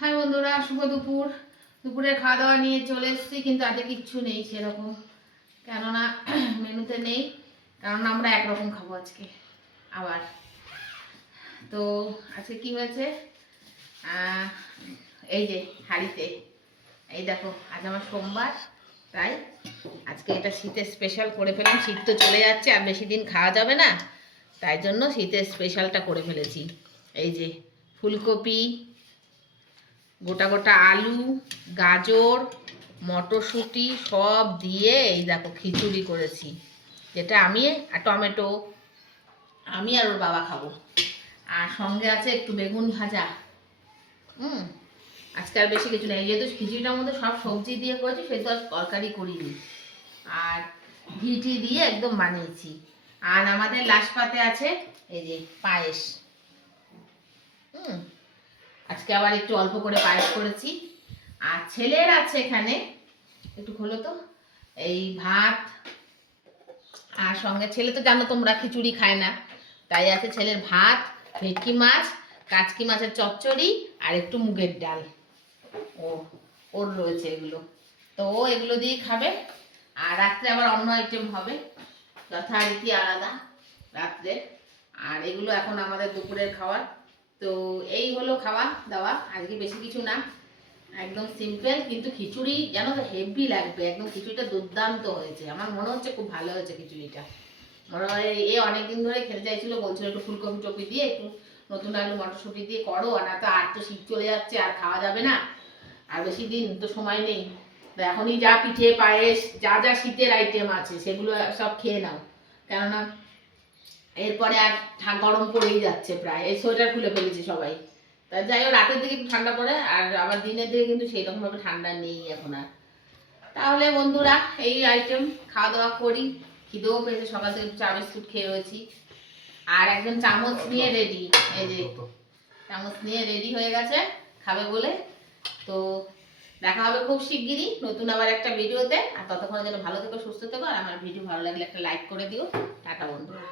High বন্ধুরা, শুভ দুপুর। দুপুরে খাওয়া দাওয়া নিয়ে চলে এসেছি, কিন্তু আজকে কিচ্ছু নেই সেরকম, কেননা মেনুতে নেই, কারণ আমরা একরকম খাবো আজকে আবার। তো আজকে কি হয়েছে, এই যে হাঁড়িতে, এই দেখো আজ আমার সোমবার, তাই আজকে এটা শীতের স্পেশাল করে ফেললাম। শীত তো চলে যাচ্ছে, আর বেশি দিন খাওয়া যাবে না, তাই জন্য শীতের স্পেশালটা করে ফেলেছি। এই যে ফুলকপি, গোটা গোটা আলু, গাজর, মটরশুঁটি সব দিয়ে এই দেখো খিচুড়ি করেছি, যেটা আমি আর টমেটো, আমি আর ওর বাবা খাবো। আর সঙ্গে আছে একটু বেগুন ভাজা। হুম, আজকে আর বেশি কিছু নেই, যেহেতু খিচুড়িটার মধ্যে সব সবজি দিয়ে করেছি, সেহেতু আর তরকারি করিনি, আর ঘিটি দিয়ে একদম বানিয়েছি। আর আমাদের লাস্ট পাতে আছে এই যে পায়েস। হুম, আজকে আবার একটু অল্প করে পায়েস করেছি। আর ছেলের আছে এখানে, একটু খোলো তো, এই ভাত, আর সঙ্গে ছেলে তো জানো তোমরা খিচুড়ি খায় না, তাই আছে ছেলের ভাত, ভেটকি মাছ, কাচকি মাছের চচ্চড়ি, আর একটু মুগের ডাল। ও ওর রয়েছে এগুলো, তো ও এগুলো দিয়ে খাবে। আর রাত্রে আবার অন্য আইটেম হবে, যথারীতি আলাদা রাত্রে। আর এগুলো এখন আমাদের দুপুরের খাবার। তো এই হলো খাওয়া দাওয়া, আজকে বেশি কিছু না, একদম সিম্পল, কিন্তু খিচুড়ি যেন হেভি লাগবে, একদম খিচুড়িটা দুর্দান্ত হয়েছে। আমার মনে হচ্ছে খুব ভালো হয়েছে খিচুড়িটা। মনে হয় এ অনেকদিন ধরে খেতে চাইছিল, বলছিল একটু ফুলকপি টপি দিয়ে, একটু নতুন আলু মটরশুঁটি দিয়ে করো, আর না তো আর তো শীত চলে যাচ্ছে, আর খাওয়া যাবে না, আর বেশি দিন তো সময় নেই। তো এখনই যা পিঠে পায়েস যা যা শীতের আইটেম আছে সেগুলো সব খেয়ে নাও, কেননা এরপরে আর গরম পড়েই যাচ্ছে প্রায়। এই সোয়েটার খুলে ফেলেছি সবাই। তা যাই হোক, রাতের দিকে একটু ঠান্ডা পড়ে, আর আবার দিনের দিকে কিন্তু সেই রকম ভাবে ঠান্ডা নেই এখন আর। তাহলে বন্ধুরা, এই আইটেম খাওয়া দাওয়া করি, খিদেও পেয়েছে, সকাল থেকে চা বিস্কুট খেয়ে রয়েছি। আর একজন চামচ নিয়ে রেডি, এই যে চামচ নিয়ে রেডি হয়ে গেছে খাবে বলে। তো দেখা হবে খুব শিগগিরই নতুন আবার একটা ভিডিওতে। আর ততক্ষণে যেন ভালো থেকো, সুস্থ থেকো, আর আমার ভিডিও ভালো লাগলে একটা লাইক করে দিও। টাটা বন্ধুরা।